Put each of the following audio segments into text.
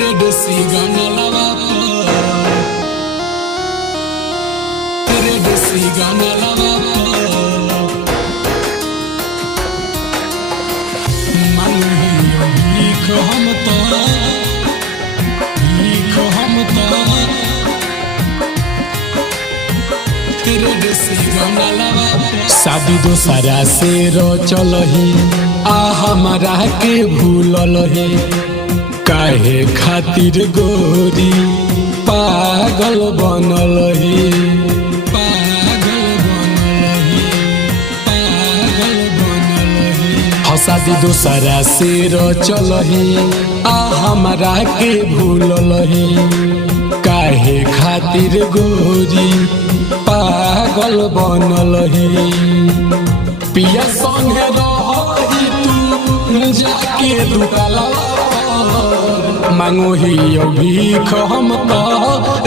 Red सिग्नलवा red सिग्नलवा मांगियो भीख हम तो रेड सिग्नलवा शादी दोसरा से चलही आ हमारा के भूलही काहे खातिर गोरी पागल बनलही शादी दोसरा से चलही आ हमारा के भूलही काहे खातिर गोरी पागल बनलही पिया संगे रही तू जाके दुकालवा मांगो ही भीख हम तो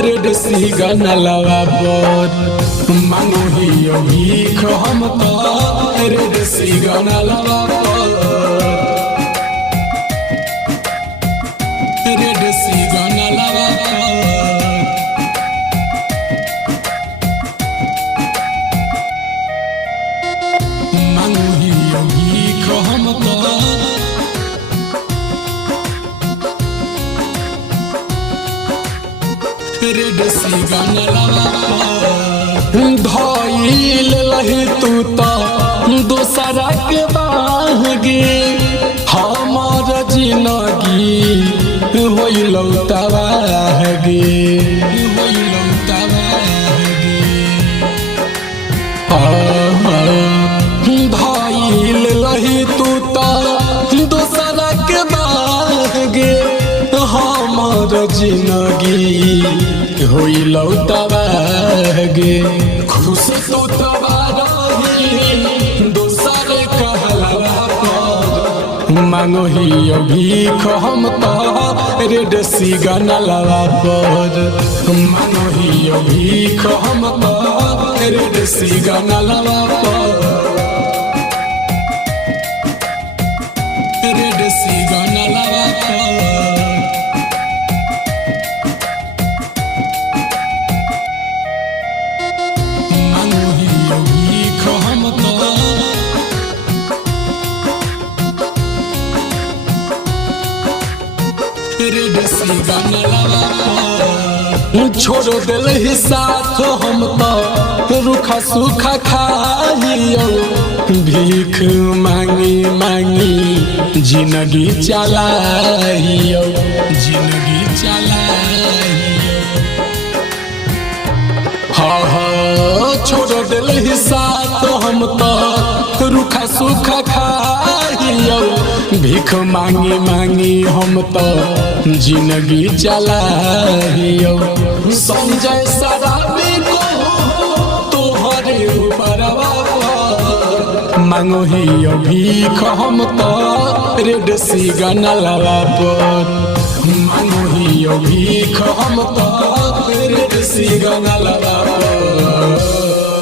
रेड सिग्नलवा पर मांगो ही भीख हम तो रेड सिग्नलवा पर रेड सिग्नलवा मांगो ही भीख हम तो रेड सिग्नलवा धइल लही तू तो दोसरा के बागे हमार जिंदगी होइल तबागे धइल लही तू तो दोसरा के बागे हमार जिंदगी होइल तबागे खुश तो तबारही दोसर कहलवा पर मांगो ही भीख हम तो रेड सिग्नलवा पर मांगो ही भीख हम तो रेड सिग्नलवा पर रेड सिग्नलवा पर रेड सिग्नलवा छोड़ दिल ही साथ हम तो रूखा सूखा खाइयो भीख मांगी मांगी जिंदगी चलाइयो हाँ छोड़ दिल ही साथ हम तो रूखा सूखा खाइयो भीख मांगी मांगी हम तो जिंदगी चलाइयो संजय शराबी को तोहरे ऊपरवा मांगो ही भीख हम तो रेड सिग्नलवा पर मांगो ही भीख हम तो रेड सिग्नलवा पर।